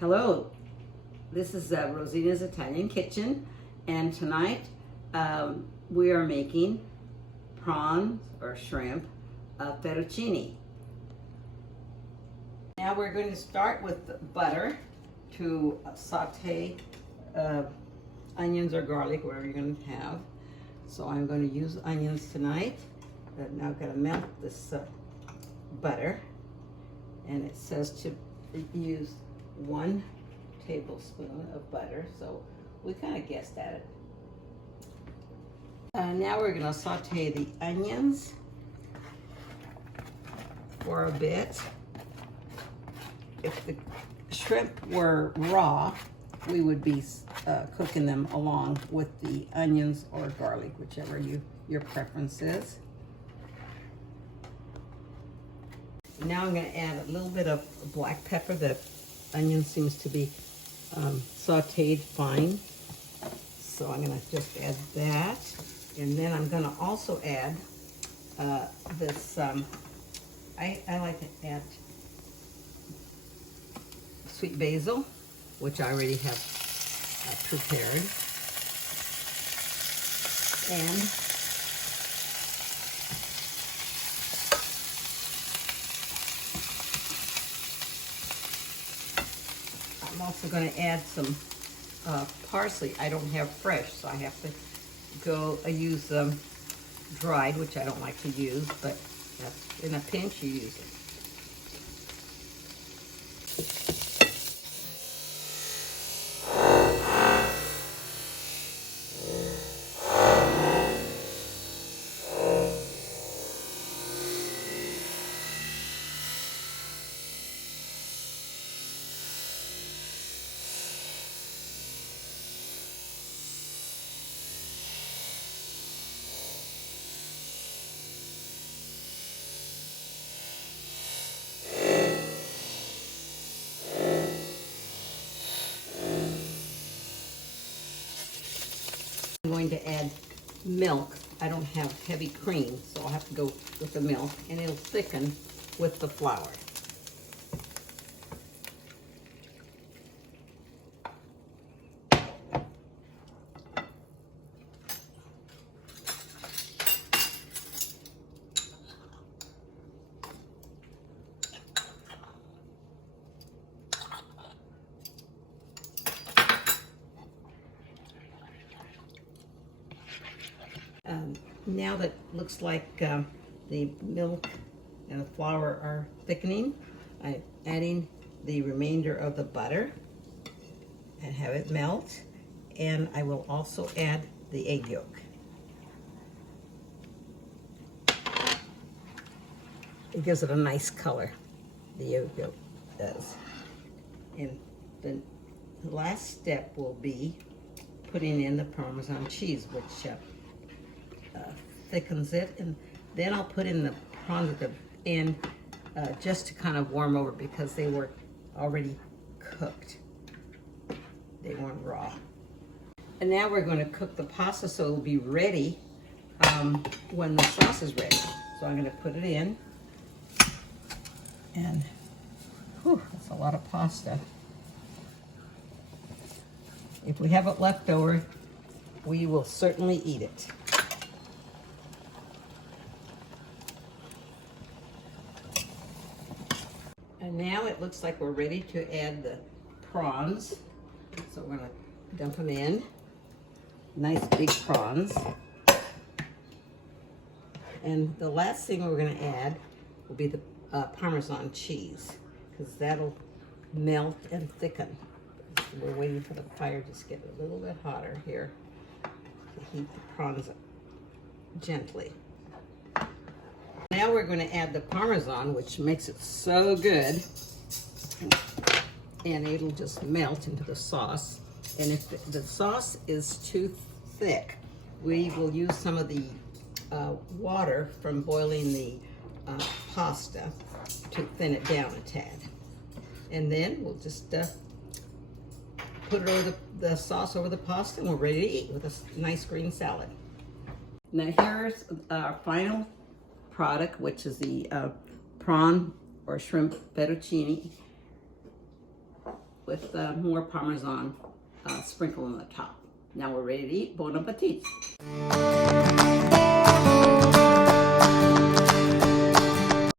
Hello, this is Rosina's Italian Kitchen, and tonight we are making prawns or shrimp fettuccine. Now we're going to start with butter to saute onions or garlic, whatever you're going to have. So I'm going to use onions tonight. Now I'm going to melt this butter, and it says to use 1 tablespoon of butter, so we kind of guessed at it. Now we're going to saute the onions for a bit. If the shrimp were raw, we would be cooking them along with the onions or garlic, whichever your preference is. Now I'm going to add a little bit of black pepper. The onion seems to be sauteed fine, so I'm going to just add that. And then I'm going to also add this, I like to add sweet basil, which I already have prepared. And I'm also going to add some parsley. I don't have fresh, so I have to use dried, which I don't like to use, but that's, in a pinch you use it. I'm going to add milk. I don't have heavy cream, so I'll have to go with the milk, and it'll thicken with the flour. Now that looks like the milk and the flour are thickening, I'm adding the remainder of the butter and have it melt, and I will also add the egg yolk. It gives it a nice color, the egg yolk does. And the last step will be putting in the Parmesan cheese, which thickens it, and then I'll put in the prawns at the end just to kind of warm over, because they were already cooked. They weren't raw. And now we're going to cook the pasta so it'll be ready when the sauce is ready. So I'm going to put it in, and whew, that's a lot of pasta. If we have it left over, we will certainly eat it. And now it looks like we're ready to add the prawns. So we're going to dump them in. Nice big prawns. And the last thing we're going to add will be the Parmesan cheese, because that'll melt and thicken. So we're waiting for the fire to just get a little bit hotter here to heat the prawns gently. Now we're going to add the Parmesan, which makes it so good, and it'll just melt into the sauce. And if the sauce is too thick, we will use some of the water from boiling the pasta to thin it down a tad. And then we'll just put it over the sauce over the pasta, and we're ready to eat with a nice green salad. Now here's our final product, which is the prawn or shrimp fettuccine with with more Parmesan sprinkled on the top. Now we're ready to eat. Bon appetit.